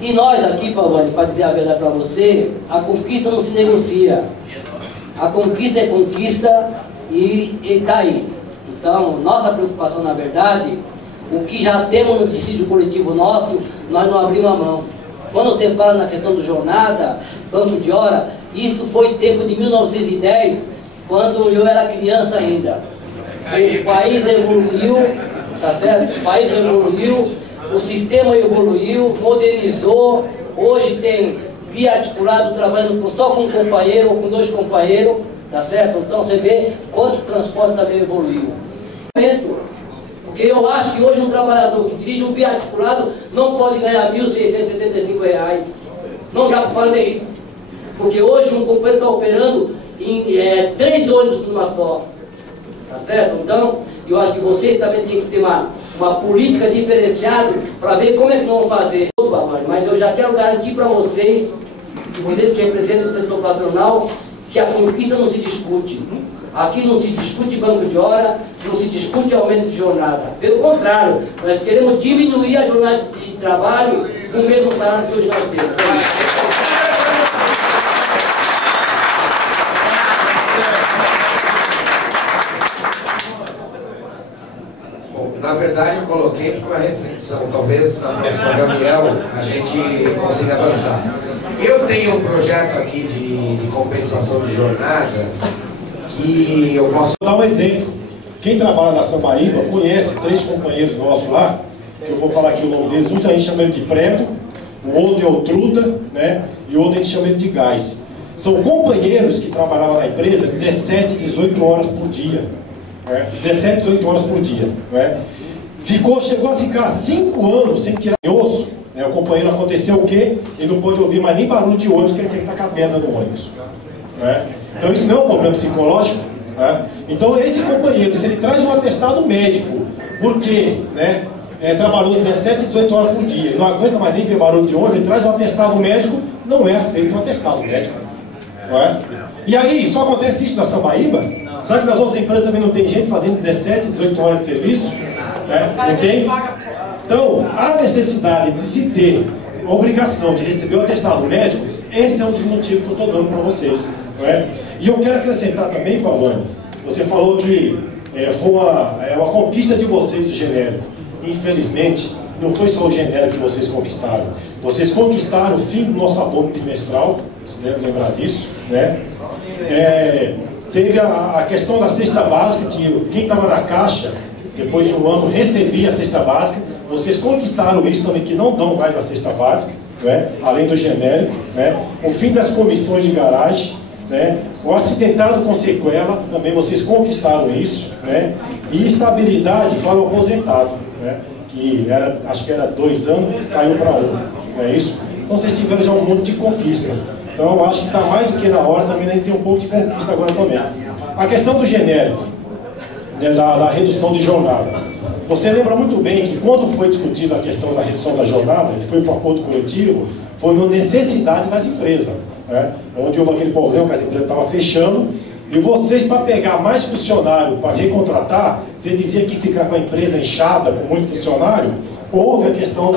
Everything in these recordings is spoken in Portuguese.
E nós aqui, Pavani, para dizer a verdade para você, a conquista não se negocia. A conquista é conquista e está aí. Então, nossa preocupação, na verdade, o que já temos no dissídio coletivo nosso, nós não abrimos a mão. Quando você fala na questão do jornada, banco de hora, isso foi tempo de 1910, quando eu era criança ainda. O país evoluiu, tá certo? O país evoluiu, o sistema evoluiu, modernizou. Hoje tem biarticulado trabalhando só com um companheiro ou com 2 companheiros, tá certo? Então você vê quanto o transporte também evoluiu. Porque eu acho que hoje um trabalhador que dirige um biarticulado não pode ganhar R$ 1.675. Não dá para fazer isso. Porque hoje um companheiro está operando em 3 ônibus numa só. Tá certo? Então, eu acho que vocês também têm que ter uma política diferenciada para ver como é que vão fazer. Mas eu já quero garantir para vocês, que representam o setor patronal, que a conquista não se discute. Aqui não se discute banco de hora, não se discute aumento de jornada. Pelo contrário, nós queremos diminuir a jornada de trabalho com o mesmo salário que hoje nós temos. Bom, na verdade eu coloquei para uma reflexão. Talvez na próxima reunião a gente consiga avançar. Eu tenho um projeto aqui de compensação de jornada que eu posso dar um exemplo. Quem trabalha na Sambaíba conhece 3 companheiros nossos lá, que eu vou falar aqui o nome deles. Um a gente chama ele de Preto, o outro é o Truta, né? E o outro a gente chama ele de Gás. São companheiros que trabalhavam na empresa 17, 18 horas por dia. Né? 17, 18 horas por dia. Né? Chegou a ficar 5 anos sem tirar osso. Né? O companheiro aconteceu o quê? Ele não pode ouvir mais nem barulho de ônibus, porque ele tem que estar com a merda no ônibus. Né? Então isso não é um problema psicológico. Né? Então esse companheiro, se ele traz um atestado médico, porque né, trabalhou 17, 18 horas por dia, e não aguenta mais nem ver barulho de ônibus, ele traz um atestado médico, não é aceito um atestado médico. Não é? E aí, só acontece isso na Sambaíba? Sabe que nas outras empresas também não tem gente fazendo 17, 18 horas de serviço? Né? Não tem? Então, a necessidade de se ter a obrigação de receber o atestado médico, esse é um dos motivos que eu estou dando para vocês. Não é? E eu quero acrescentar também, Pavani, você falou que foi uma conquista de vocês o genérico. Infelizmente, não foi só o genérico que vocês conquistaram. Vocês conquistaram o fim do nosso abono trimestral, você deve lembrar disso, né? Teve a questão da cesta básica, que quem estava na caixa, depois de um ano, recebia a cesta básica. Vocês conquistaram isso também, que não dão mais a cesta básica, né? Além do genérico, né? O fim das comissões de garagem, né? O acidentado com sequela, também vocês conquistaram isso, né? E estabilidade para o aposentado, né? Que acho que era 2 anos, caiu para 1, não é isso? Então vocês tiveram já um monte de conquista. Então eu acho que está mais do que na hora também a gente tem um pouco de conquista agora também. A questão do genérico, né, da redução de jornada. Você lembra muito bem que quando foi discutida a questão da redução da jornada, que foi para o acordo coletivo, foi uma necessidade das empresas, né? Onde houve aquele problema que as empresas estavam fechando, e vocês, para pegar mais funcionário para recontratar, você dizia que ficar com a empresa inchada, com muito funcionário, houve a questão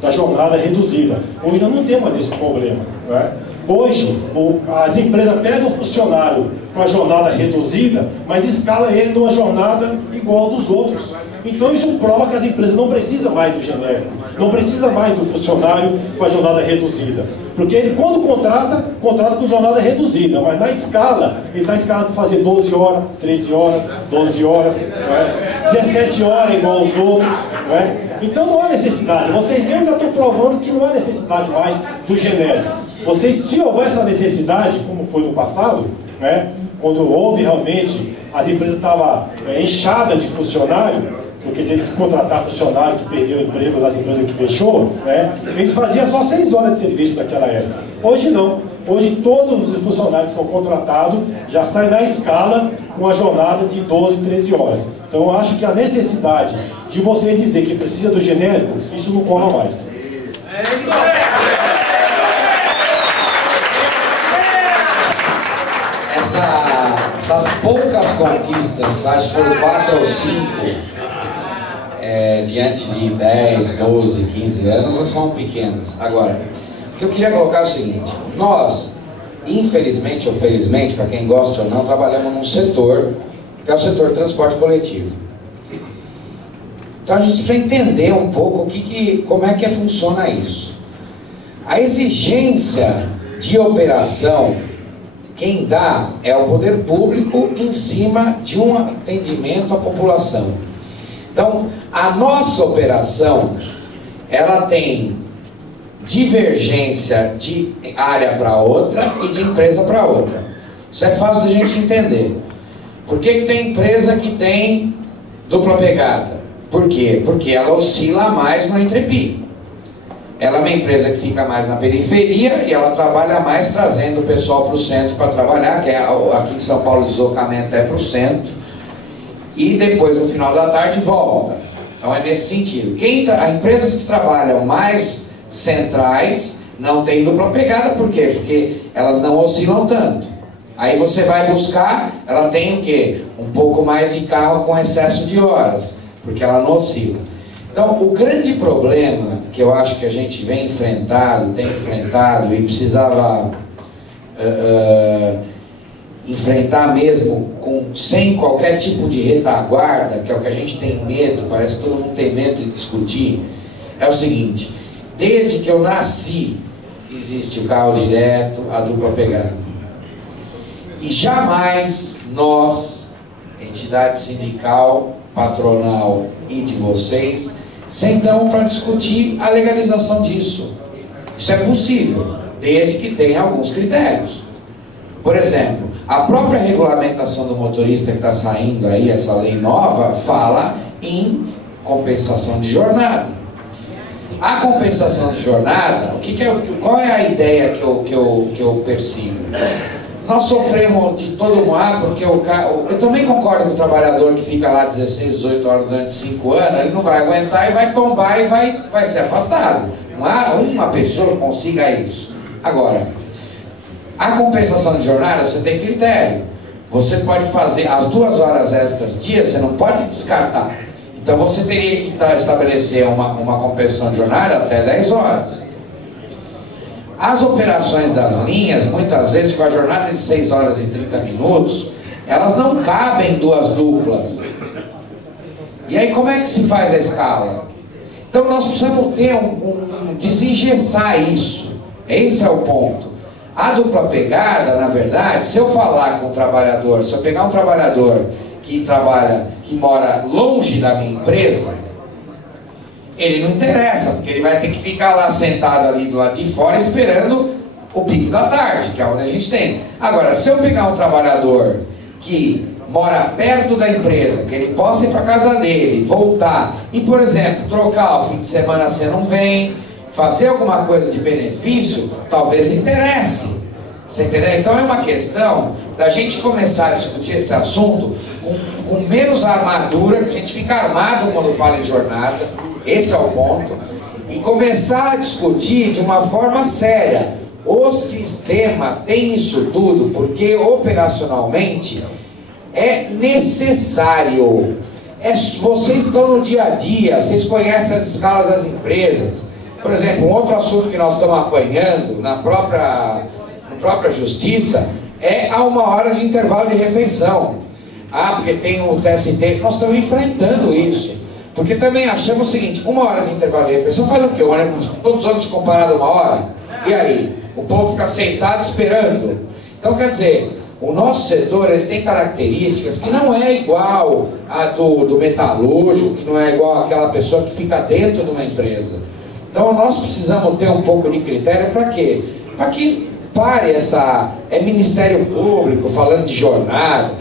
da jornada reduzida. Hoje nós não temos mais esse problema, né? Hoje, as empresas pegam o funcionário para a jornada reduzida, mas escala ele numa jornada igual dos outros. Então isso prova que as empresas não precisam mais do genérico, não precisa mais do funcionário com a jornada reduzida. Porque ele, quando contrata com jornada reduzida, mas na escala, ele está escalado para fazer 12 horas, 13 horas, 12 horas, né? 17 horas igual aos outros. Né? Então não há necessidade. Vocês mesmo já estão provando que não há necessidade mais do genérico. Vocês, se houver essa necessidade, como foi no passado, né? Quando houve realmente, as empresas estavam inchadas de funcionário, porque teve que contratar funcionário que perdeu o emprego das empresas que fechou, né? Eles faziam só 6 horas de serviço naquela época. Hoje não. Hoje todos os funcionários que são contratados já saem na escala com a jornada de 12, 13 horas. Então eu acho que a necessidade de você dizer que precisa do genérico, isso não cola mais. Essas poucas conquistas, acho que foram 4 ou 5, diante de 10, 12, 15 anos, são pequenas. Agora, o que eu queria colocar é o seguinte: nós, infelizmente ou felizmente, para quem gosta ou não, trabalhamos num setor que é o setor de transporte coletivo. Então a gente precisa entender um pouco como é que funciona isso. A exigência de operação, quem dá é o poder público em cima de um atendimento à população. Então, a nossa operação, ela tem divergência de área para outra e de empresa para outra. Isso é fácil de a gente entender. Por que tem empresa que tem dupla pegada? Por quê? Porque ela oscila mais no entrepi. Ela é uma empresa que fica mais na periferia e ela trabalha mais trazendo o pessoal para o centro para trabalhar, que aqui em São Paulo o deslocamento é para o centro, e depois no final da tarde volta. Então é nesse sentido. Empresas que trabalham mais centrais não tem dupla pegada. Por quê? Porque elas não oscilam tanto. Aí você vai buscar, ela tem o quê? Um pouco mais de carro com excesso de horas, porque ela não oscila. Então, o grande problema que eu acho que a gente tem enfrentado e precisava enfrentar mesmo sem qualquer tipo de retaguarda, que é o que a gente tem medo, parece que todo mundo tem medo de discutir, é o seguinte: desde que eu nasci, existe o carro direto, a dupla pegada. E jamais nós, entidade sindical, patronal e de vocês, sentamos para discutir a legalização disso. Isso é possível, desde que tenha alguns critérios. Por exemplo, a própria regulamentação do motorista que está saindo aí, essa lei nova, fala em compensação de jornada. A compensação de jornada, qual é a ideia que eu persigo? Nós sofremos de todo mundo, porque eu também concordo com o trabalhador que fica lá 16, 18 horas durante 5 anos, ele não vai aguentar e vai tombar e vai ser afastado. Não há uma pessoa que consiga isso. Agora, a compensação de jornada, você tem critério. Você pode fazer as 2 horas extras dia, você não pode descartar. Então você teria que estabelecer uma compensação de jornada até 10 horas. As operações das linhas, muitas vezes com a jornada de 6 horas e 30 minutos, elas não cabem 2 duplas. E aí como é que se faz a escala? Então nós precisamos ter desengessar isso. Esse é o ponto. A dupla pegada, na verdade, se eu falar com o trabalhador, se eu pegar um trabalhador que mora longe da minha empresa, ele não interessa, porque ele vai ter que ficar lá sentado ali do lado de fora esperando o pico da tarde, que é onde a gente tem. Agora, se eu pegar um trabalhador que mora perto da empresa, que ele possa ir para casa dele, voltar e, por exemplo, trocar o fim de semana, você não vem, fazer alguma coisa de benefício, talvez interesse. Você entendeu? Então é uma questão da gente começar a discutir esse assunto com menos armadura, que a gente fica armado quando fala em jornada. Esse é o ponto. E começar a discutir de uma forma séria. O sistema tem isso tudo porque operacionalmente é necessário. Vocês estão no dia a dia, vocês conhecem as escalas das empresas. Por exemplo, um outro assunto que nós estamos apanhando na própria justiça é a 1 hora de intervalo de refeição. Porque tem o TST. Nós estamos enfrentando isso. Porque também achamos o seguinte: 1 hora de intervalo de refeição faz o quê? Todos os ônibus comparados a 1 hora? E aí? O povo fica sentado esperando. Então, quer dizer, o nosso setor ele tem características que não é igual a do metalúrgico, que não é igual àquela pessoa que fica dentro de uma empresa. Então, nós precisamos ter um pouco de critério para quê? Para que pare é Ministério Público falando de jornada.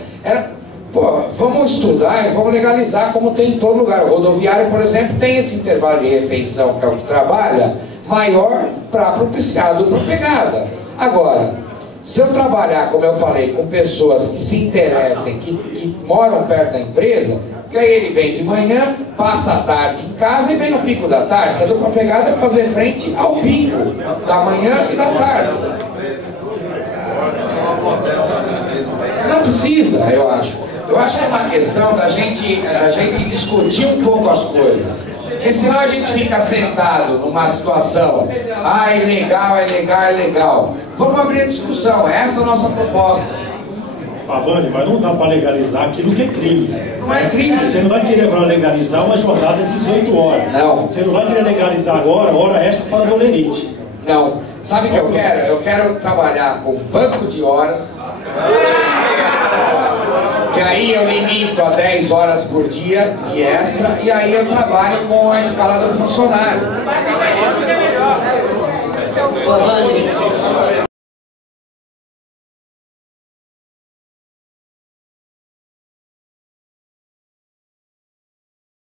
Vamos estudar e vamos legalizar como tem em todo lugar. O rodoviário, por exemplo, tem esse intervalo de refeição, que é o que trabalha, maior para propiciar a dupla pegada. Agora, se eu trabalhar, como eu falei, com pessoas que se interessem, que moram perto da empresa, que aí ele vem de manhã, passa a tarde em casa e vem no pico da tarde, que a dupla pegada é fazer frente ao pico da manhã e da tarde. Não precisa, eu acho. Eu acho que é uma questão da gente discutir um pouco as coisas. Porque senão a gente fica sentado numa situação, é legal, é legal, é legal. Vamos abrir a discussão, essa é a nossa proposta. Pavani, mas não dá para legalizar aquilo que é crime. Não é crime. Você não vai querer agora legalizar uma jornada de 18 horas. Não. Você não vai querer legalizar agora hora extra fora do lerite. Não. Sabe o que eu quero? Eu quero trabalhar com banco de horas, que aí eu limito a 10 horas por dia de extra, e aí eu trabalho com a escala do funcionário.